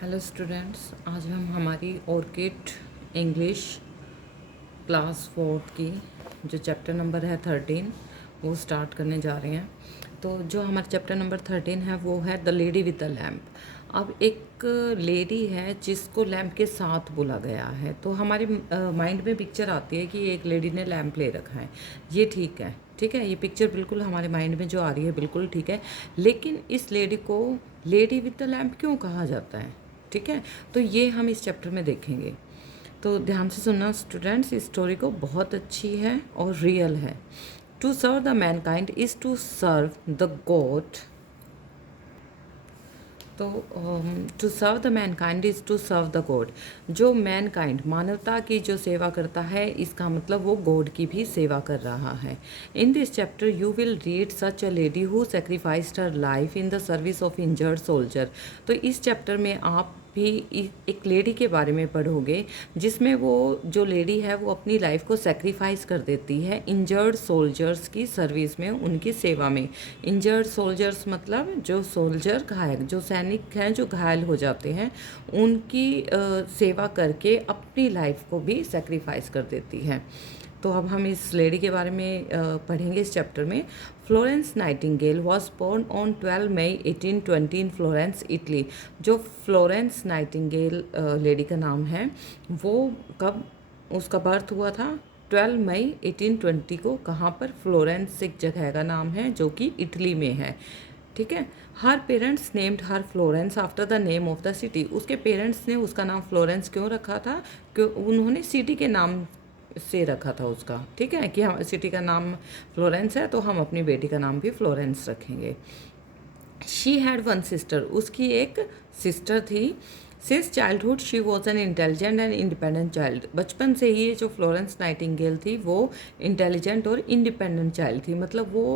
Hello students, आज हम हमारी ऑर्किड इंग्लिश क्लास 4 की जो चैप्टर नंबर है 13 वो स्टार्ट करने जा रहे हैं। तो जो हमारा चैप्टर नंबर 13 है वो है the lady with the lamp. अब एक लेडी है जिसको लैम्प के साथ बोला गया है, तो हमारे माइंड में पिक्चर आती है कि एक लेडी ने लैम्प ले रखा है। ये ठीक है, ठीक है, ये पिक्चर बिल्कुल हमारे माइंड में जो आ रही है बिल्कुल ठीक है। लेकिन इस लेडी को लेडी विद द लैम्प क्यों कहा जाता है? ठीक है, तो ये हम इस चैप्टर में देखेंगे। तो ध्यान से सुनना स्टूडेंट्स, इस स्टोरी को बहुत अच्छी है और रियल है। To serve the mankind is to serve the God. तो to serve the mankind is to serve the God. जो मैनकाइंड मानवता की जो सेवा करता है, इसका मतलब वो गॉड की भी सेवा कर रहा है। In this chapter you will read such a lady who sacrificed her life in the service of injured soldier. तो इस चैप्टर में आप भी एक लेडी के बारे में पढ़ोगे जिसमें वो जो लेडी है वो अपनी लाइफ को सेक्रीफाइस कर देती है इंजर्ड सोल्जर्स की सर्विस में, उनकी सेवा में। इंजर्ड सोल्जर्स मतलब जो सोल्जर घायल, जो सैनिक हैं जो घायल हो जाते हैं, उनकी सेवा करके अपनी लाइफ को भी सेक्रीफाइस कर देती है। तो अब हम इस लेडी के बारे में पढ़ेंगे इस चैप्टर में। Florence Nightingale was born on 12 May 1820 in Florence, Italy. जो फ्लोरेंस नाइटिंगेल लेडी का नाम है, वो कब उसका बर्थ हुआ था? 12 मई 1820 को। कहाँ पर? फ्लोरेंस एक जगह का नाम है जो कि इटली में है। ठीक है। Her parents named her Florence after the name of the city. उसके पेरेंट्स ने उसका नाम फ्लोरेंस क्यों रखा था? क्यों? उन्होंने सिटी के नाम से रखा था उसका। ठीक है, कि हम सिटी का नाम फ्लोरेंस है तो हम अपनी बेटी का नाम भी फ्लोरेंस रखेंगे। शी हैड वन सिस्टर, उसकी एक सिस्टर थी। Since childhood she was an intelligent and independent child. बचपन से ही जो फ्लोरेंस नाइटिंगेल थी वो इंटेलिजेंट और इंडिपेंडेंट चाइल्ड थी। मतलब वो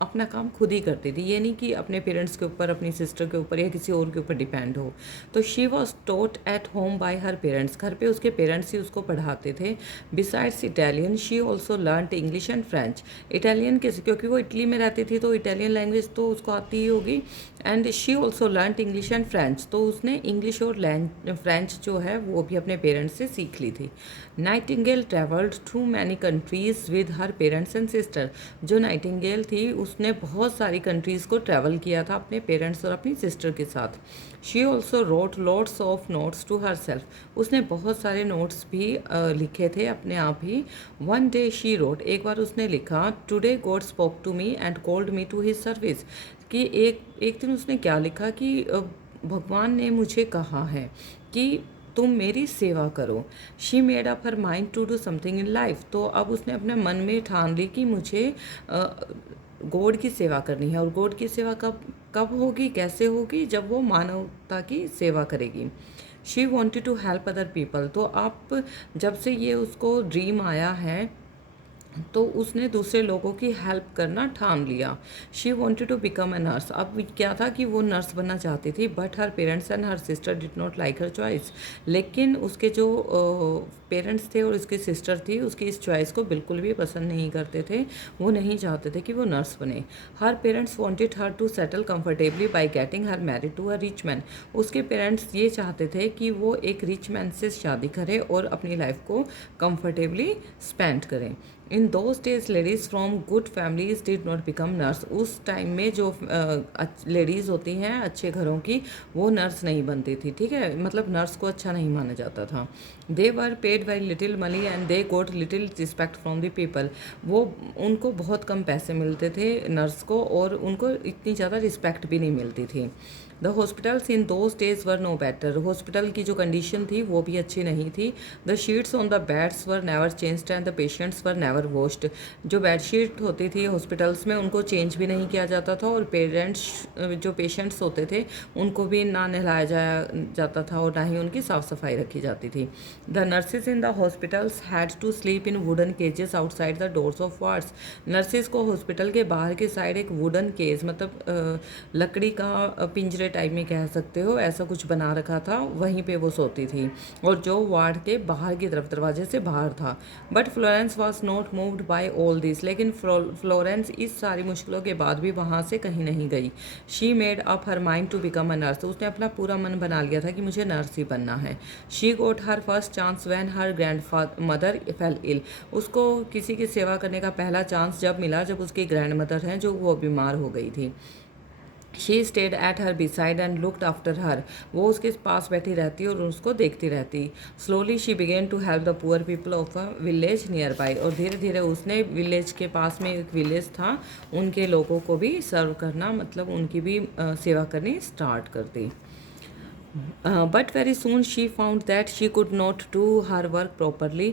अपना काम खुद ही करती थी, ये नहीं कि अपने पेरेंट्स के ऊपर, अपनी सिस्टर के ऊपर या किसी और के ऊपर डिपेंड हो। तो she was taught at home bye her parents. घर पे उसके पेरेंट्स ही उसको पढ़ाते थे। Besides Italian she also learned English and French. Italian कैसे? क्योंकि वो इटली में रहती थी तो इटालियन लैंग्वेज तो उसको आती ही होगी। And she also learned English and French. तो उसने इंग्लिश और फ्रेंच जो है वो भी अपने पेरेंट्स से सीख ली थी। Nightingale travelled through many countries with her parents and sister. जो नाइटिंगेल थी उसने बहुत सारी कंट्रीज़ को ट्रैवल किया था अपने पेरेंट्स और अपनी सिस्टर के साथ। She also wrote lots of notes to herself. उसने बहुत सारे नोट्स भी लिखे थे अपने आप ही। वन डे शी रोट, एक बार उसने लिखा, today God spoke to me and called me to his service. कि एक दिन उसने क्या लिखा कि भगवान ने मुझे कहा है कि तुम मेरी सेवा करो। She made up her mind to do something in life. तो अब उसने अपने मन में ठान ली कि मुझे गॉड की सेवा करनी है। और गॉड की सेवा कब कब होगी, कैसे होगी? जब वो मानवता की सेवा करेगी। She wanted to help other people. तो आप जब से ये उसको ड्रीम आया है तो उसने दूसरे लोगों की हेल्प करना ठान लिया। She wanted to become a nurse. अब क्या था कि वो नर्स बनना चाहती थी, but her parents and her sister did not like her choice. लेकिन उसके जो पेरेंट्स थे और उसकी सिस्टर थी, उसकी इस चॉइस को बिल्कुल भी पसंद नहीं करते थे। वो नहीं चाहते थे कि वो नर्स बने। Her parents wanted her to settle comfortably by getting her married to a rich man. उसके पेरेंट्स ये चाहते थे कि वो एक रिच मैन से शादी करे और अपनी लाइफ को कंफर्टेबली स्पेंड करें। इन those days ladies from good families did not become nurse. उस टाइम में जो लेडीज़ होती हैं अच्छे घरों की, वो नर्स नहीं बनती थी। ठीक है, मतलब नर्स को अच्छा नहीं माना जाता था। They were paid very little money and they got little respect from the people. वो उनको बहुत कम पैसे मिलते थे नर्स को, और उनको इतनी ज़्यादा रिस्पेक्ट भी नहीं मिलती थी। The hospitals in those days were no better. Hospital की जो कंडीशन थी वो भी अच्छी नहीं थी। The sheets on the beds were never changed and the patients were never washed. जो बेडशीट होती थी हॉस्पिटल्स में उनको चेंज भी नहीं किया जाता था, और जो पेशेंट्स होते थे उनको भी ना नहलाया जाता था और ना ही उनकी साफ़ सफाई रखी जाती थी। The nurses in the hospitals had to sleep in wooden cages outside the doors of wards. Nurses को हॉस्पिटल के बाहर की साइड एक वुडन केज, मतलब लकड़ी का पिंजरे टाइप में कह सकते हो, ऐसा कुछ बना रखा था, वहीं पे वो सोती थी, और जो वार्ड के बाहर की तरफ दरवाजे से बाहर था। But Florence was not not moved by all this, लेकिन फ्लोरेंस इस सारी मुश्किलों के बाद भी वहाँ से कहीं नहीं गई. She made up her mind to become a nurse. उसने अपना पूरा मन बना लिया था कि मुझे नर्स ही बनना है. She got her first chance when her grandmother fell ill. उसको किसी की सेवा करने का पहला चांस जब मिला जब उसकी ग्रैंड मदर हैं जो वो बीमार हो गई थी. She stayed at her beside and looked after her. वो उसके पास बैठी रहती और उसको देखती रहती. Slowly she began to help the poor people of a village nearby. और धीरे धीरे उसने विलेज के पास में एक विलेज था उनके लोगों को भी सर्व करना मतलब उनकी भी सेवा करनी स्टार्ट कर दी. But very soon she found that she could not do her work properly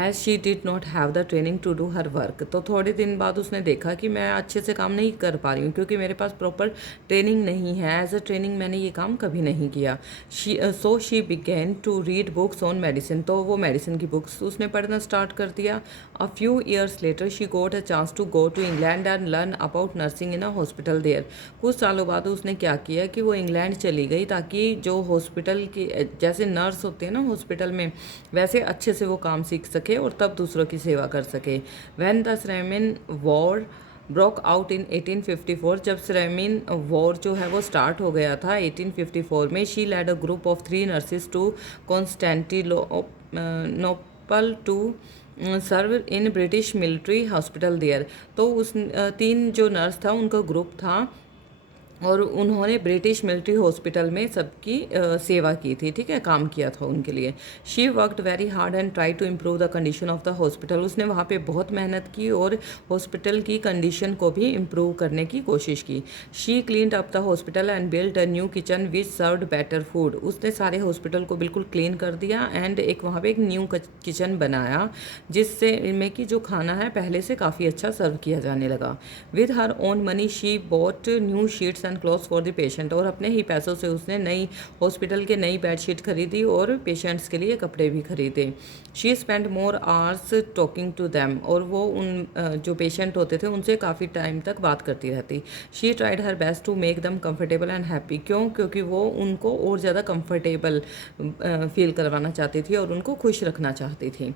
as she did not have the training to do her work. तो थोड़े दिन बाद उसने देखा कि मैं अच्छे से काम नहीं कर पा रही हूँ क्योंकि मेरे पास प्रॉपर ट्रेनिंग नहीं है. एज अ ट्रेनिंग मैंने ये काम कभी नहीं किया. So she began to read books on medicine. तो वो मेडिसिन की बुक्स उसने पढ़ना स्टार्ट कर दिया. A few years later she got a chance to go to England and learn about nursing in a hospital there. कुछ सालों बाद उसने क्या किया कि वो इंग्लैंड चली गई ताकि जो हॉस्पिटल की जैसे नर्स होते हैं ना हॉस्पिटल में वैसे अच्छे से वो काम सीख सके और तब दूसरों की सेवा कर सके. When the Crimean war broke out in 1854. जब स्रेमिन वॉर जो है वो स्टार्ट हो गया था 1854 में. She led a group of 3 nurses to Constantinople to serve in British military hospital there. तो उस 3 जो नर्स था उनका ग्रुप था और उन्होंने ब्रिटिश मिलिट्री हॉस्पिटल में सबकी सेवा की थी. ठीक है, काम किया था उनके लिए. She worked very hard and try to improve the condition of the hospital. उसने वहाँ पे बहुत मेहनत की और हॉस्पिटल की कंडीशन को भी इम्प्रूव करने की कोशिश की. She cleaned up the hospital and built a new kitchen which served better food. उसने सारे हॉस्पिटल को बिल्कुल क्लीन कर दिया एंड एक वहाँ पे एक न्यू किचन बनाया जिससे इनमें की जो खाना है पहले से काफ़ी अच्छा सर्व किया जाने लगा. With her own money she bought new sheets and clothes for the patient. और अपने ही पैसों से उसने नई हॉस्पिटल के नई बेडशीट खरीदी और पेशेंट्स के लिए कपड़े भी खरीदे. She spend more hours talking to them. और वो उन जो पेशेंट होते थे उनसे काफ़ी टाइम तक बात करती रहती. She tried her best to make them comfortable and happy. क्यों? क्योंकि वो उनको और ज़्यादा कंफर्टेबल फील करवाना चाहती थी और उनको खुश रखना चाहती थी.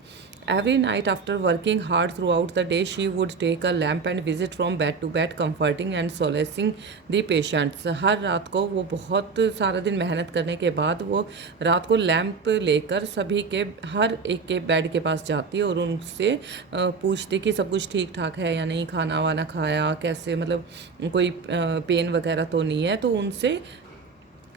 Every night after working hard throughout the day, she would take a lamp and visit from bed to bed, comforting and solacing the patients. हर रात को वो बहुत सारा दिन मेहनत करने के बाद वो रात को लैंप लेकर सभी के हर एक के बेड के पास जाती और उनसे पूछती कि सब कुछ ठीक ठाक है या नहीं, खाना वाना खाया कैसे, मतलब कोई पेन वगैरह तो नहीं है. तो उनसे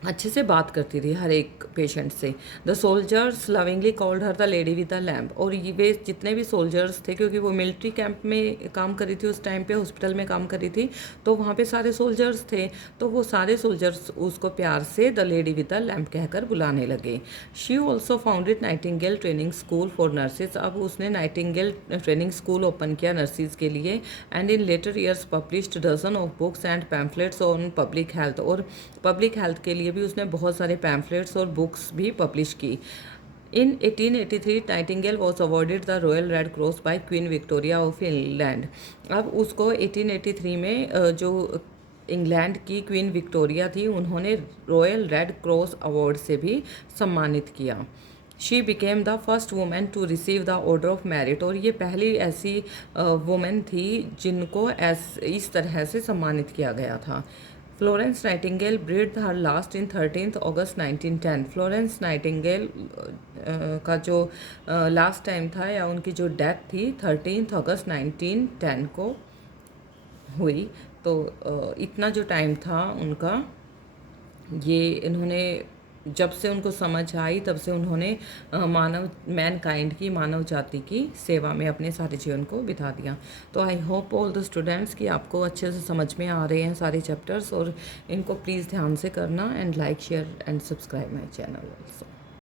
अच्छे से बात करती थी हर एक पेशेंट से. The soldiers lovingly called her the lady with the lamp. और ये वे जितने भी सोल्जर्स थे क्योंकि वो मिलिट्री कैंप में काम कर रही थी उस टाइम पे, हॉस्पिटल में काम कर रही थी, तो वहाँ पे सारे सोल्जर्स थे तो वो सारे सोल्जर्स उसको प्यार से the lady with the lamp कहकर बुलाने लगे. She also founded Nightingale training school for nurses. अब उसने नाइटिंगेल ट्रेनिंग स्कूल ओपन किया नर्सिस के लिए. And in later years published dozen of books and pamphlets on public health. और public health के लिए भी उसने बहुत सारे पैम्फलेट्स और बुक्स भी पब्लिश की. इन 1883 Nightingale was awarded the royal red cross bye queen Victoria of England. अब उसको 1883 में जो इंग्लैंड की क्वीन विक्टोरिया थी उन्होंने रॉयल रेड क्रॉस अवार्ड से भी सम्मानित किया. She became the first women to receive the order of merit. और ये पहली ऐसी वुमेन थी जिनको इस तरह से सम्मानित किया गया था. Florence Nightingale breathe her last in 13 August 1910. Florence Nightingale का जो लास्ट टाइम था या उनकी जो डेथ थी 13 अगस्त 1910 को हुई. तो इतना जो टाइम था उनका, ये इन्होंने जब से उनको समझ आई तब से उन्होंने मैनकाइंड की, मानव जाति की सेवा में अपने सारे जीवन को बिता दिया. तो I hope all the students कि आपको अच्छे से समझ में आ रहे हैं सारे चैप्टर्स और इनको प्लीज़ ध्यान से करना. And like share and subscribe my channel also.